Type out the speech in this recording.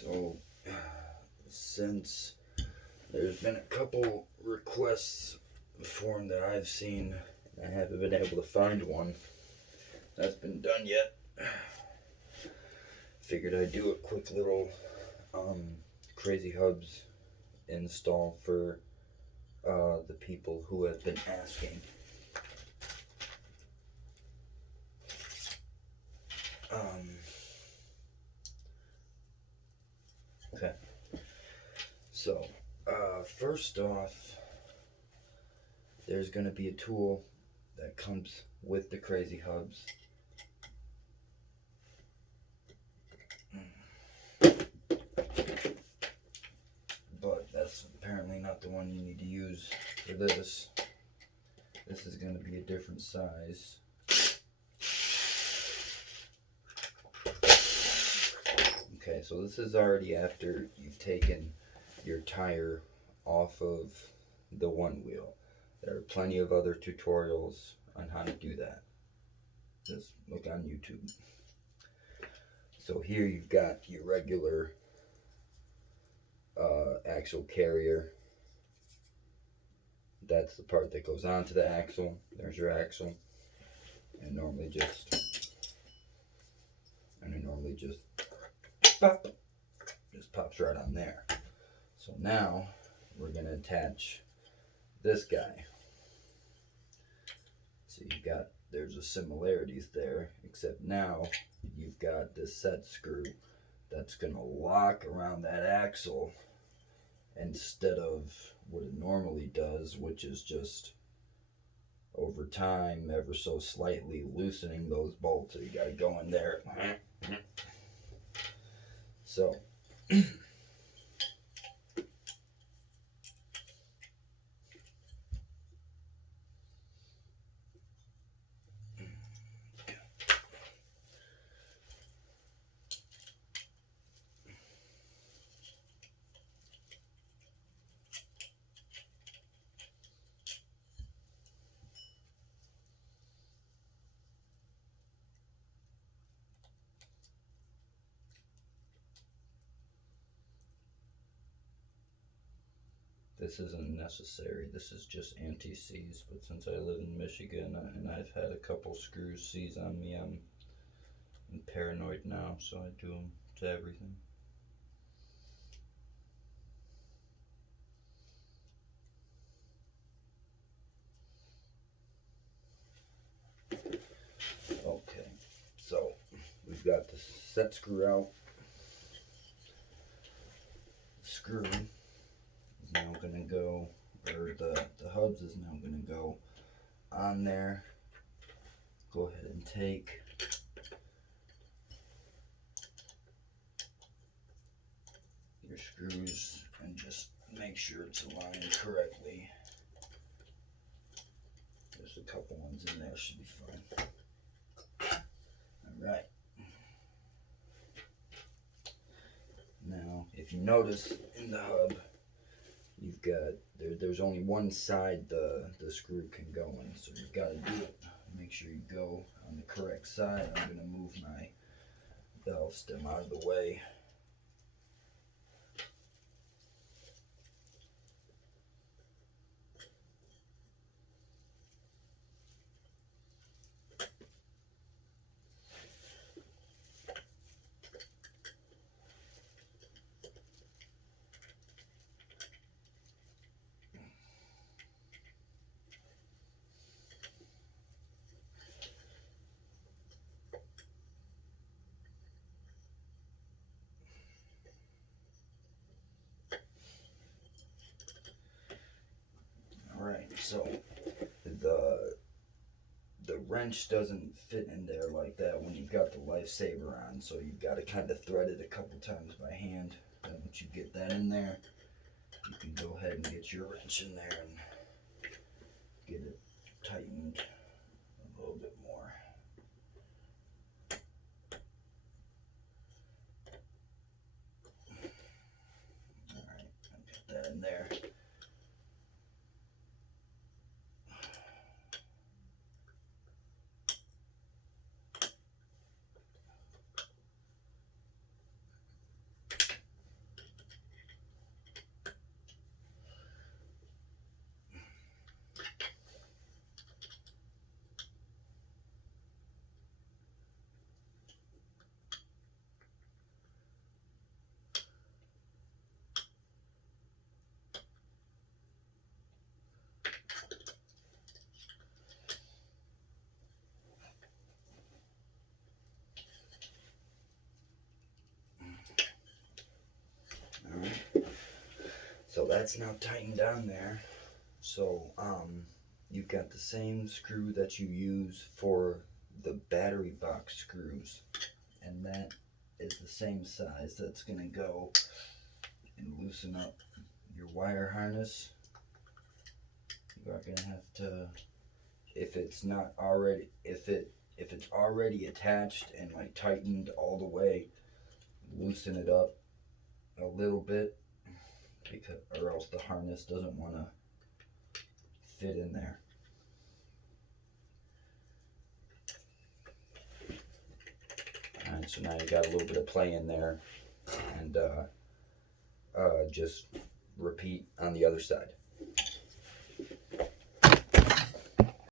So since there's been a couple requests for that I've seen, I haven't been able to find one that's been done yet. Figured I'd do a quick little Crazy Hubs install for the people who have been asking. Okay. So, first off, there's going to be a tool that comes with the Crazy Hubs. But that's apparently not the one you need to use for this. This is going to be a different size. Okay, so this is already after you've taken your tire off of the Onewheel. There are plenty of other tutorials on how to do that. Just look on YouTube. So here you've got your regular axle carrier. That's the part that goes onto the axle. There's your axle. And it normally just pops right on there. So now we're going to attach this guy. So there's a similarities there, except now you've got this set screw that's going to lock around that axle instead of what it normally does, which is just over time ever so slightly loosening those bolts. So you got to go in there. So this isn't necessary. This is just anti-seize, but since I live in Michigan and I've had a couple screws seize on me, I'm paranoid now, so I do them to everything. Okay, so we've got the set screw out. The screw is now going to go, or the hubs is now going to go on there. Go ahead and take your screws and just make sure it's aligned correctly. There's a couple ones in there, should be fine. Alright. Now, if you notice in the hub, you've got, there's only one side the screw can go in, so you've got to do it. Make sure you go on the correct side. I'm going to move my valve stem out of the way. Alright, so the wrench doesn't fit in there like that when you've got the lifesaver on, so you've got to kind of thread it a couple times by hand. Then once you get that in there, you can go ahead and get your wrench in there and get it tightened a little bit more. Alright, I'll get that in there. that's now tightened down there. So you've got the same screw that you use for the battery box screws, and that is the same size. That's going to go and loosen up your wire harness. You are going to have to, if it's already attached and like tightened all the way, loosen it up a little bit, because or else the harness doesn't want to fit in there. Alright, so now you got a little bit of play in there, and just repeat on the other side.